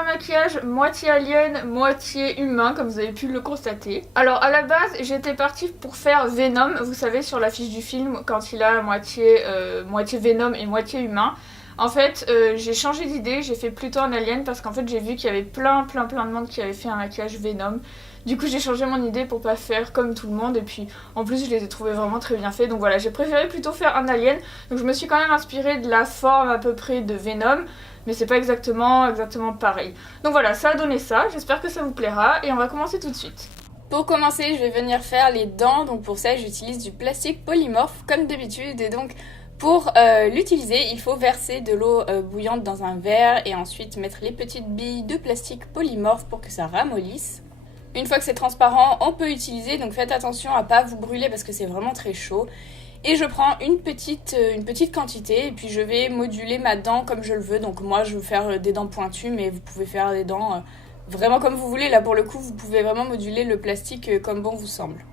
un maquillage moitié alien, moitié humain, comme vous avez pu le constater. Alors à la base, j'étais partie pour faire Venom, vous savez sur l'affiche du film, quand il a moitié Venom et moitié humain. En fait, j'ai changé d'idée, j'ai fait plutôt un alien parce qu'en fait j'ai vu qu'il y avait plein de monde qui avait fait un maquillage Venom. Du coup j'ai changé mon idée pour pas faire comme tout le monde et puis en plus je les ai trouvés vraiment très bien faits. Donc voilà, j'ai préféré plutôt faire un alien. Donc je me suis quand même inspirée de la forme à peu près de Venom, mais c'est pas exactement pareil. Donc voilà, ça a donné ça, j'espère que ça vous plaira et on va commencer tout de suite. Pour commencer, je vais venir faire les dents, donc pour ça j'utilise du plastique polymorphe comme d'habitude et donc pour l'utiliser, il faut verser de l'eau bouillante dans un verre et ensuite mettre les petites billes de plastique polymorphe pour que ça ramollisse. Une fois que c'est transparent, on peut utiliser, donc faites attention à pas vous brûler parce que c'est vraiment très chaud. Et je prends une petite quantité et puis je vais moduler ma dent comme je le veux. Donc moi je veux faire des dents pointues mais vous pouvez faire des dents vraiment comme vous voulez. Là pour le coup vous pouvez vraiment moduler le plastique comme bon vous semble.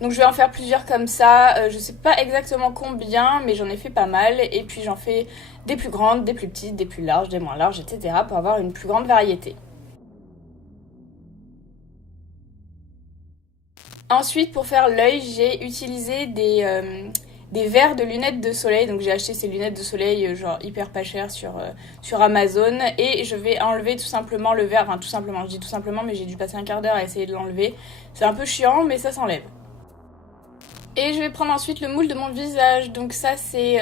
Donc je vais en faire plusieurs comme ça, je sais pas exactement combien, mais j'en ai fait pas mal. Et puis j'en fais des plus grandes, des plus petites, des plus larges, des moins larges, etc. pour avoir une plus grande variété. Ensuite, pour faire l'œil, j'ai utilisé des verres de lunettes de soleil. Donc j'ai acheté ces lunettes de soleil genre hyper pas chères sur Amazon. Et je vais enlever tout simplement le verre, enfin tout simplement, je dis tout simplement, mais j'ai dû passer un quart d'heure à essayer de l'enlever. C'est un peu chiant, mais ça s'enlève. Et je vais prendre ensuite le moule de mon visage. Donc ça c'est,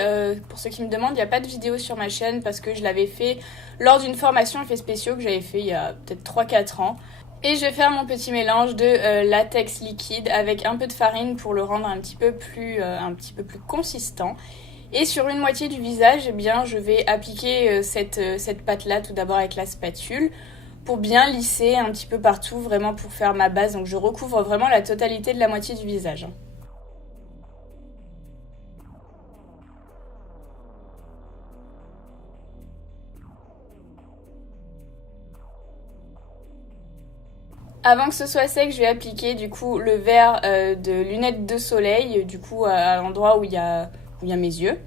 pour ceux qui me demandent, il n'y a pas de vidéo sur ma chaîne parce que je l'avais fait lors d'une formation effets spéciaux que j'avais fait il y a peut-être 3-4 ans. Et je vais faire mon petit mélange de latex liquide avec un peu de farine pour le rendre un petit peu plus consistant. Et sur une moitié du visage, eh bien, je vais appliquer cette pâte-là tout d'abord avec la spatule pour bien lisser un petit peu partout, vraiment pour faire ma base. Donc je recouvre vraiment la totalité de la moitié du visage. Avant que ce soit sec, je vais appliquer du coup le verre de lunettes de soleil du coup à l'endroit où il y a mes yeux.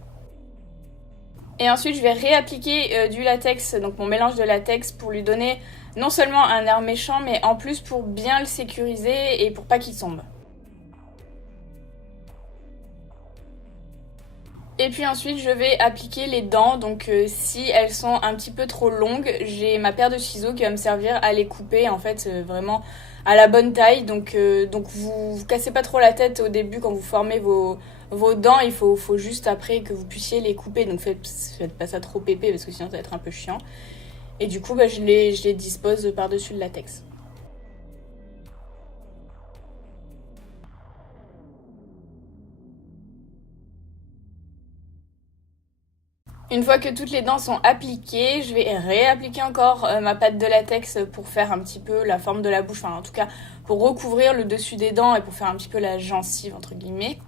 Et ensuite, je vais réappliquer du latex, donc mon mélange de latex pour lui donner non seulement un air méchant, mais en plus pour bien le sécuriser et pour pas qu'il tombe. Et puis ensuite, je vais appliquer les dents. Donc si elles sont un petit peu trop longues, j'ai ma paire de ciseaux qui va me servir à les couper en fait vraiment à la bonne taille. Donc vous cassez pas trop la tête au début quand vous formez vos dents. Il faut juste après que vous puissiez les couper. Donc faites pas ça trop épais parce que sinon ça va être un peu chiant. Et du coup, je les dispose par-dessus le latex. Une fois que toutes les dents sont appliquées, je vais réappliquer encore ma pâte de latex pour faire un petit peu la forme de la bouche, enfin en tout cas pour recouvrir le dessus des dents et pour faire un petit peu la gencive entre guillemets.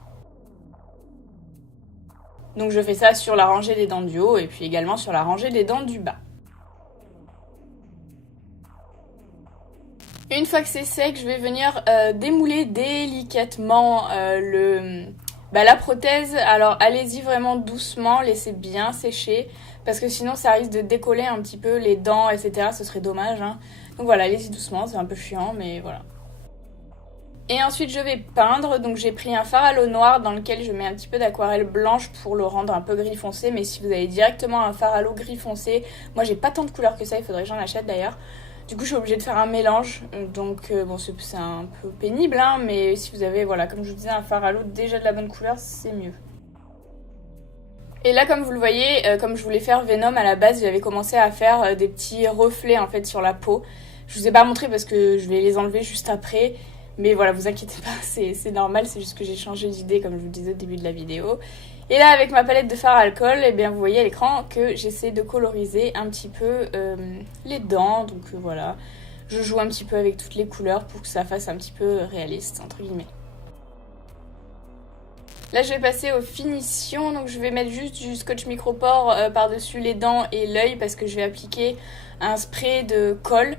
Donc je fais ça sur la rangée des dents du haut et puis également sur la rangée des dents du bas. Une fois que c'est sec, je vais venir démouler délicatement la prothèse. Alors allez-y vraiment doucement, laissez bien sécher parce que sinon ça risque de décoller un petit peu les dents, etc. Ce serait dommage, hein. Donc voilà, allez-y doucement, c'est un peu chiant, mais voilà. Et ensuite je vais peindre, donc j'ai pris un fard à l'eau noire dans lequel je mets un petit peu d'aquarelle blanche pour le rendre un peu gris foncé, mais si vous avez directement un fard à l'eau gris foncé, moi j'ai pas tant de couleurs que ça, il faudrait que j'en achète d'ailleurs. Du coup je suis obligée de faire un mélange, donc bon c'est un peu pénible, hein, mais si vous avez, voilà, comme je vous disais, un fard à l'eau déjà de la bonne couleur, c'est mieux. Et là, comme vous le voyez, comme je voulais faire Venom à la base, j'avais commencé à faire des petits reflets en fait sur la peau. Je vous ai pas montré parce que je vais les enlever juste après. Mais voilà, vous inquiétez pas, c'est normal, c'est juste que j'ai changé d'idée comme je vous le disais au début de la vidéo. Et là, avec ma palette de fard à alcool, eh bien, vous voyez à l'écran que j'essaie de coloriser un petit peu les dents. Donc voilà, je joue un petit peu avec toutes les couleurs pour que ça fasse un petit peu réaliste, entre guillemets. Là, je vais passer aux finitions. Donc, je vais mettre juste du scotch micropore par-dessus les dents et l'œil parce que je vais appliquer un spray de colle.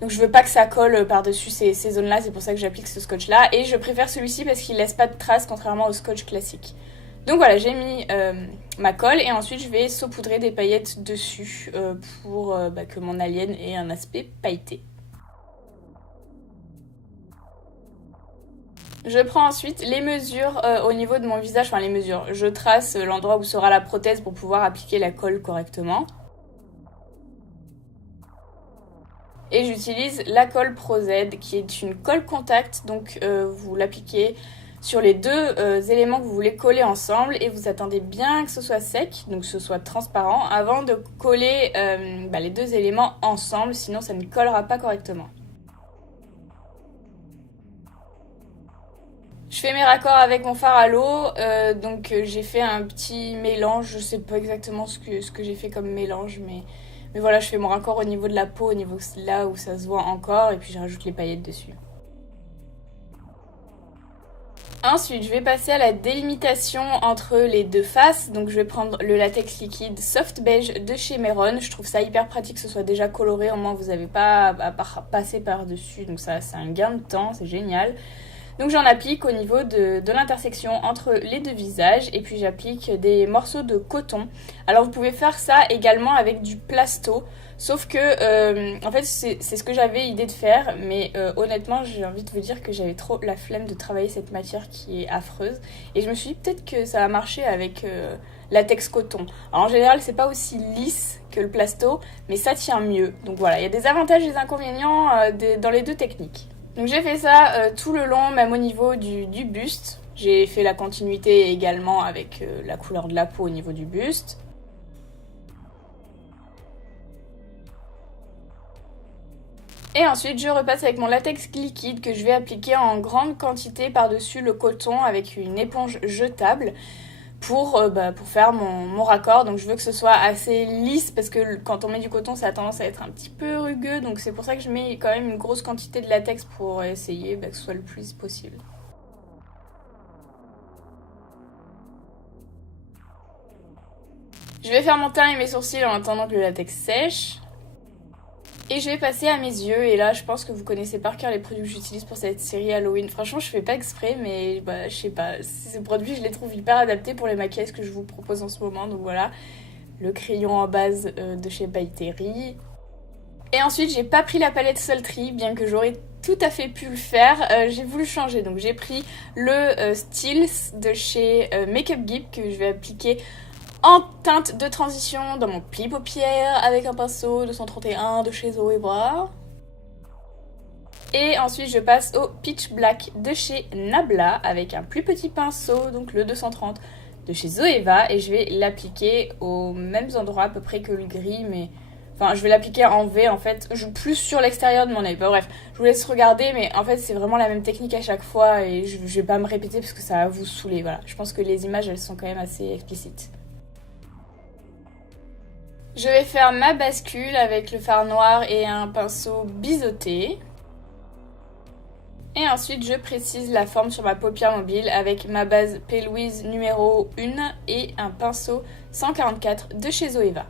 Donc, je veux pas que ça colle par-dessus ces zones-là. C'est pour ça que j'applique ce scotch-là. Et je préfère celui-ci parce qu'il laisse pas de traces, contrairement au scotch classique. Donc voilà, j'ai mis ma colle et ensuite je vais saupoudrer des paillettes dessus pour que mon alien ait un aspect pailleté. Je prends ensuite les mesures au niveau de mon visage, enfin les mesures. Je trace l'endroit où sera la prothèse pour pouvoir appliquer la colle correctement. Et j'utilise la colle ProZ qui est une colle contact, donc vous l'appliquez sur les deux éléments que vous voulez coller ensemble et vous attendez bien que ce soit sec, donc que ce soit transparent, avant de coller les deux éléments ensemble, sinon ça ne collera pas correctement. Je fais mes raccords avec mon fard à l'eau, donc j'ai fait un petit mélange, je sais pas exactement ce que j'ai fait comme mélange, mais voilà, je fais mon raccord au niveau de la peau, au niveau là où ça se voit encore, et puis je rajoute les paillettes dessus. Ensuite, je vais passer à la délimitation entre les deux faces. Donc je vais prendre le latex liquide Soft Beige de chez Meron. Je trouve ça hyper pratique que ce soit déjà coloré, au moins vous n'avez pas à passer par-dessus. Donc ça, c'est un gain de temps, c'est génial. Donc j'en applique au niveau de l'intersection entre les deux visages et puis j'applique des morceaux de coton. Alors vous pouvez faire ça également avec du plasto, sauf que en fait c'est ce que j'avais idée de faire, mais honnêtement j'ai envie de vous dire que j'avais trop la flemme de travailler cette matière qui est affreuse et je me suis dit peut-être que ça va marcher avec latex coton. Alors en général c'est pas aussi lisse que le plasto, mais ça tient mieux. Donc voilà, il y a des avantages et des inconvénients dans les deux techniques. Donc j'ai fait ça tout le long, même au niveau du buste. J'ai fait la continuité également avec la couleur de la peau au niveau du buste. Et ensuite je repasse avec mon latex liquide que je vais appliquer en grande quantité par-dessus le coton avec une éponge jetable pour faire mon raccord. Donc je veux que ce soit assez lisse parce que quand on met du coton ça a tendance à être un petit peu rugueux, donc c'est pour ça que je mets quand même une grosse quantité de latex pour essayer que ce soit le plus possible. Je vais faire mon teint et mes sourcils en attendant que le latex sèche. Et je vais passer à mes yeux, et là je pense que vous connaissez par cœur les produits que j'utilise pour cette série Halloween. Franchement je fais pas exprès, mais je sais pas, ces produits je les trouve hyper adaptés pour les maquillages que je vous propose en ce moment. Donc voilà, le crayon en base de chez By Terry. Et ensuite j'ai pas pris la palette Sultry, bien que j'aurais tout à fait pu le faire, j'ai voulu changer. Donc j'ai pris le Steels de chez Makeup Geek que je vais appliquer en teinte de transition dans mon pli paupières avec un pinceau 231 de chez Zoeva. Et ensuite je passe au Pitch Black de chez Nabla avec un plus petit pinceau, donc le 230 de chez Zoeva, et je vais l'appliquer aux mêmes endroits à peu près que le gris, mais enfin je vais l'appliquer en V en fait, plus sur l'extérieur de mon œil. Bref, je vous laisse regarder, mais en fait c'est vraiment la même technique à chaque fois et je vais pas me répéter parce que ça va vous saouler. Voilà, je pense que les images elles sont quand même assez explicites. Je vais faire ma bascule avec le fard noir et un pinceau biseauté. Et ensuite, je précise la forme sur ma paupière mobile avec ma base P. Louise numéro 1 et un pinceau 144 de chez Zoeva.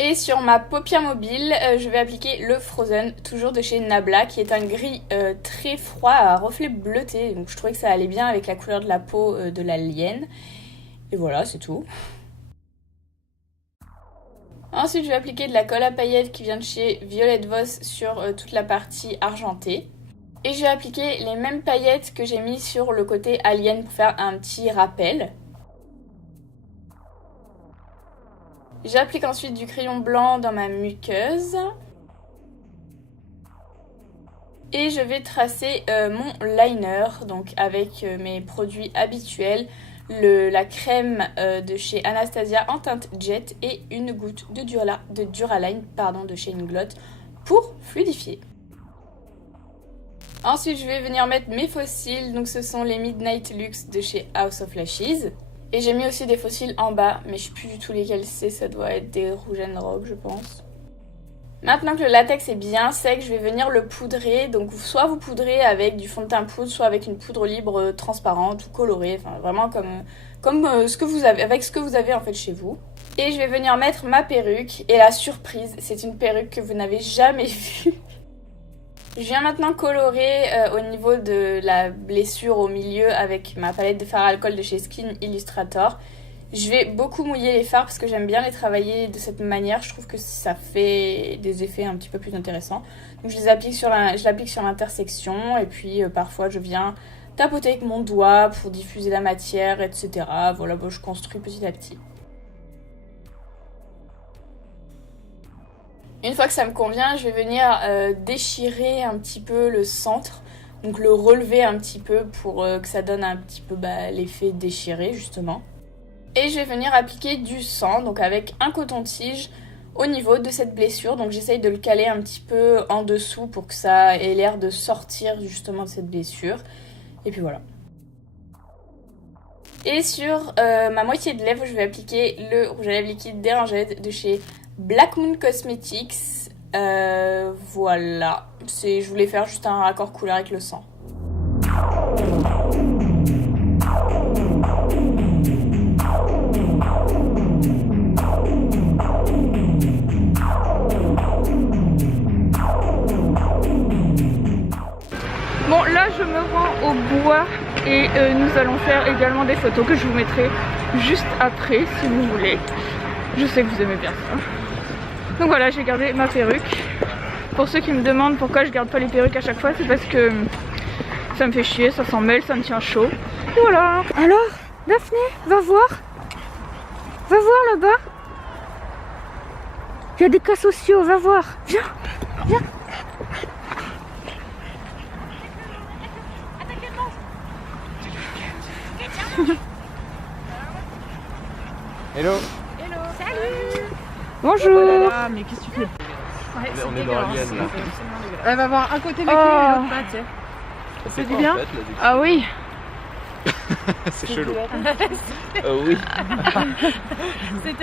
Et sur ma paupière mobile, je vais appliquer le Frozen, toujours de chez Nabla, qui est un gris très froid à reflet bleuté. Donc je trouvais que ça allait bien avec la couleur de la peau de l'alien. Et voilà, c'est tout. Ensuite, je vais appliquer de la colle à paillettes qui vient de chez Violette Voss sur toute la partie argentée. Et je vais appliquer les mêmes paillettes que j'ai mis sur le côté alien pour faire un petit rappel. J'applique ensuite du crayon blanc dans ma muqueuse. Et je vais tracer mon liner, donc avec mes produits habituels. La crème de chez Anastasia en teinte jet et une goutte de Duraline de chez Inglot pour fluidifier. Ensuite, je vais venir mettre mes faux cils, donc ce sont les Midnight Luxe de chez House of Lashes. Et j'ai mis aussi des faux cils en bas, mais je sais plus du tout lesquels c'est, ça doit être des Rouge & Rock je pense. Maintenant que le latex est bien sec, je vais venir le poudrer. Donc soit vous poudrez avec du fond de teint poudre, soit avec une poudre libre transparente ou colorée. Enfin vraiment comme ce que vous avez, avec ce que vous avez en fait chez vous. Et je vais venir mettre ma perruque. Et la surprise, c'est une perruque que vous n'avez jamais vue. Je viens maintenant colorer au niveau de la blessure au milieu avec ma palette de fard à alcool de chez Skin Illustrator. Je vais beaucoup mouiller les fards parce que j'aime bien les travailler de cette manière. Je trouve que ça fait des effets un petit peu plus intéressants. Donc je l'applique sur l'intersection et puis parfois je viens tapoter avec mon doigt pour diffuser la matière, etc. Voilà, bon, je construis petit à petit. Une fois que ça me convient, je vais venir déchirer un petit peu le centre. Donc le relever un petit peu pour que ça donne un petit peu l'effet déchiré justement. Et je vais venir appliquer du sang, donc avec un coton-tige au niveau de cette blessure. Donc j'essaye de le caler un petit peu en dessous pour que ça ait l'air de sortir justement de cette blessure. Et puis voilà. Et sur ma moitié de lèvre, je vais appliquer le rouge à lèvres liquide d'Eranged de chez Black Moon Cosmetics. Voilà. Je voulais faire juste un raccord couleur avec le sang. Bon, là je me rends au bois et nous allons faire également des photos que je vous mettrai juste après si vous voulez. Je sais que vous aimez bien ça. Donc voilà, j'ai gardé ma perruque. Pour ceux qui me demandent pourquoi je garde pas les perruques à chaque fois, c'est parce que ça me fait chier, ça s'en mêle, ça me tient chaud. Et voilà. Alors, Daphné, va voir. Va voir là-bas. Il y a des cas sociaux, va voir. Viens, viens. Hello. Hello. Salut. Bonjour. Oh là là, mais qu'est-ce que tu fais? Ouais, On est dans l'alien là. Elle va voir un côté vécu et l'autre pas, tiens. Ça fait du bien en fait, là, Ah oui. c'est chelou. Oui.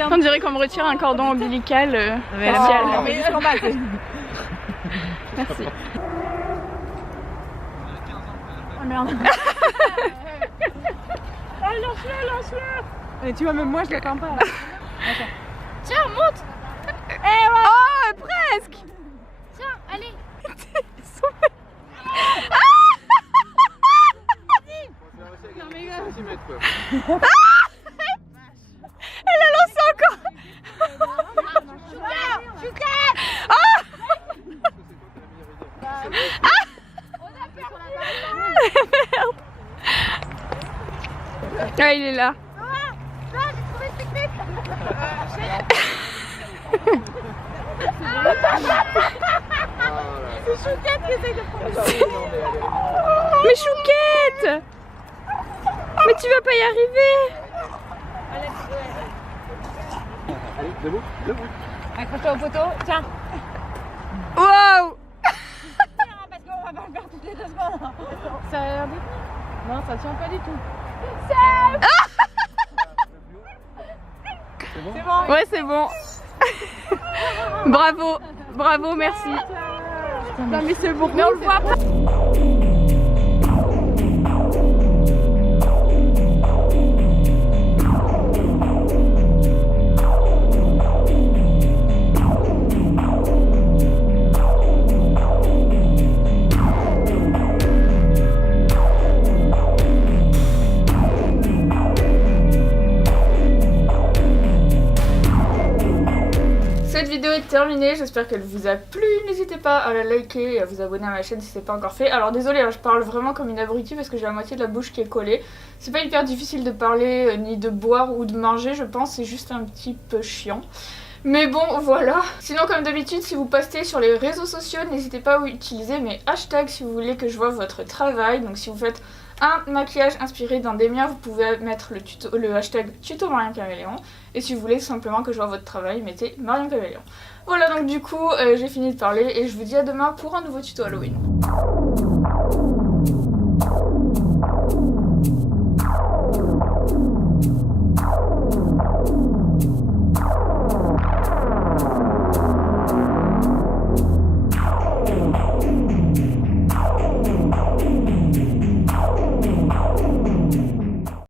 On dirait qu'on me retire un cordon ombilical facial. Oh, mais jusqu'en bas. Merci. Oh merde. Oh, lance-le, lance-le. Et tu vois, même moi, je l'attends pas. Là. Tiens, monte. Oh, presque. Tiens, allez. Non, mais gars. Elle a lancé encore. Ah, il est là. C'est Chouquette qui essaye de prendre. Mais Chouquette. Mais tu vas pas y arriver. Allez, debout, debout. Accroche-toi au poteau, tiens. Waouh. Parce qu'on va pas le faire toutes les 2 secondes. Ça a l'air de... Non, ça tient pas du tout. C'est bon. Ouais, c'est bon. Bravo, bravo, merci. Non, mais c'est bon. Mais on le voit pas. Cette vidéo est terminée, j'espère qu'elle vous a plu. N'hésitez pas à la liker et à vous abonner à ma chaîne si ce n'est pas encore fait. Alors désolé, hein, je parle vraiment comme une abrutie parce que j'ai la moitié de la bouche qui est collée. C'est pas hyper difficile de parler, ni de boire ou de manger, je pense, c'est juste un petit peu chiant. Mais bon, voilà. Sinon, comme d'habitude, si vous postez sur les réseaux sociaux, n'hésitez pas à utiliser mes hashtags si vous voulez que je vois votre travail. Donc si vous faites un maquillage inspiré d'un des miens, vous pouvez mettre le hashtag tuto Marion Caméléon. Et si vous voulez simplement que je vois votre travail, mettez Marion Caméléon. Voilà, donc du coup, j'ai fini de parler et je vous dis à demain pour un nouveau tuto Halloween.